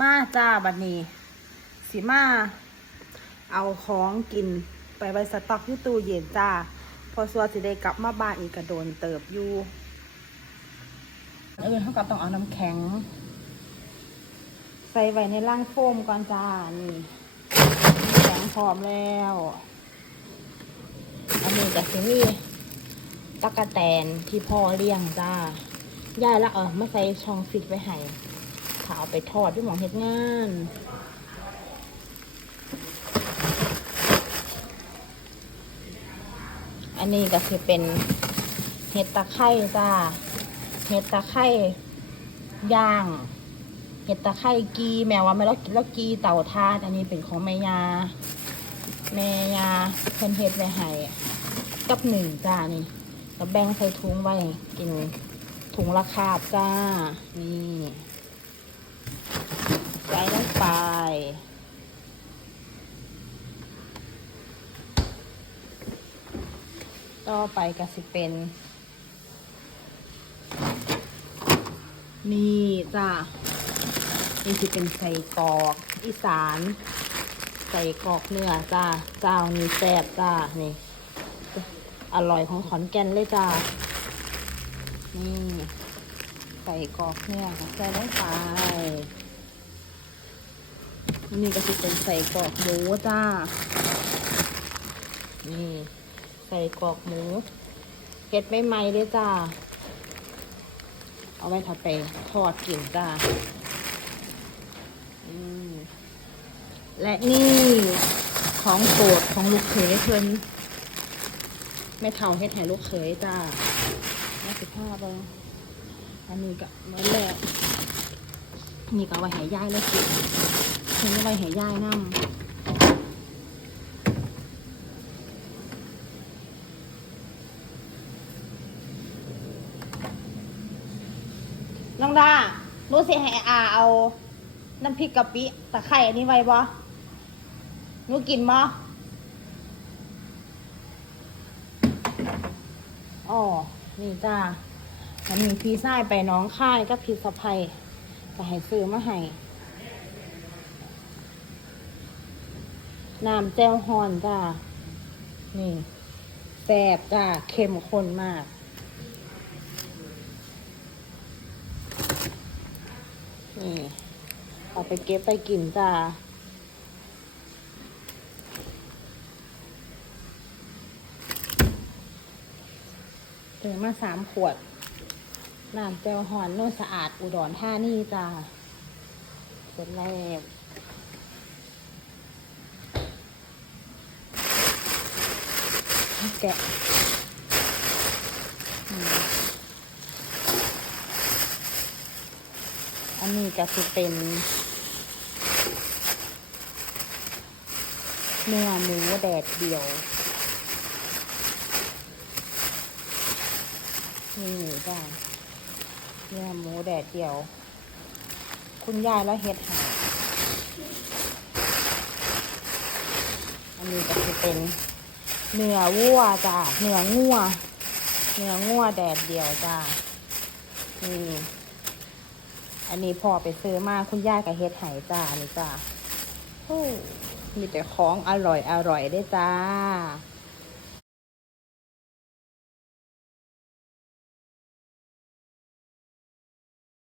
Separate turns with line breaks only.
มาจ้าบัดนี้ สิมา เอาของกินไปไว้สต็อกที่ตู้เย็นจ้า พอสัวสิได้กลับมาบ้านอีกกระโดนเติบอยู่เออเท่ากับต้องเอาน้ำแข็ง ใส่ไว้ในร่างโฟมก่อนจ้า นี่แข็งพร้อมแล้ว อันนี้ก็สิมีตะกะแตนที่พ่อเลี้ยงจ้าย่ายละเออมาใส่ช่องฟิตไว้ให้ ถ้าเอาไปทอดด้วยหมองเฮ็ดงานอันนี้ก็คือเป็นเห็ดตะไคร่จ้า เห็ดตะไคร่ย่าง เห็ดตะไคร่กีแมวว่าไม่แล้วแล้วกีเต่าทานอันนี้เป็นของแม่ยา แม่ยาเพิ่นเฮ็ดไว้ให้กับหนึ่งจ้านี่แล้วแบ่งใส่ถุงไว้กินถุงราคาบจ้า นี่ใส่ลงไป ต่อไปก็สิเป็น นี่จ้านี่สิเป็นใส่กรอกอีสาน ใส่กรอกเนื้อจ้าเจ้านี่แซ่บจ้านี่ อร่อยของขอนแก่นเลยจ้านี่ ใส่กรอกเนื้อค่ะใส่ลงไปนี่ก็จะเป็นใส่กรอกหมูจ้า นี่ ส่กรอกหมูเก็ดไม่ไหมๆด้วยจ้า เอาไว้ถัดไปทอดกินจ้าและนี่ของโปรดของลูกเขยเพิ่นแม่เฒ่าเฮ็ดให้ลูกเขยจ้าแม่สิผ้าเบิ่งอันนี้ก็เหมือนแหล้วนี่ก็เอาไว้ให้ย่ายแล้วกินนี่เอาไว้ให้ย่ายนั่น้ องดาหนูสิให้อาเอา น้ำพริกกะปิตะไคร่อันนี้ไว้บ่หนูกินบ่อ๋อนี่จ้าอันนี้พี่ชายไปน้องค่ายก็พี่สะพายจะให้ซื้อมาให้น้ำแจ่วฮอนจ้า นี่แซ่บจ้าเข้มข้นมาก นี่ เอาไปเก็บไปกินจ้าเออมาสามขวดน้ำแจ่วฮอนโน่สะอาดอุดรท่านี่จ้าเสร็จแล้วแกะอืม อันนี้ก็คือเป็นเนื้อหมูแดดเดียว นี่จ้าเนื้อหมูแดดเดียว คุณยายแล้วเฮ็ดหาอันนี้ก็จะเป็นเนื้อวัวจ้าเนื้องัวเนื้องัวแดดเดียวจ้านี่ อันนี้พอไปซื้อมาคุณยายกับเฮ็ดไหจ้านี่จ้ามีแต่ของอร่อยอร่อยได้จ้า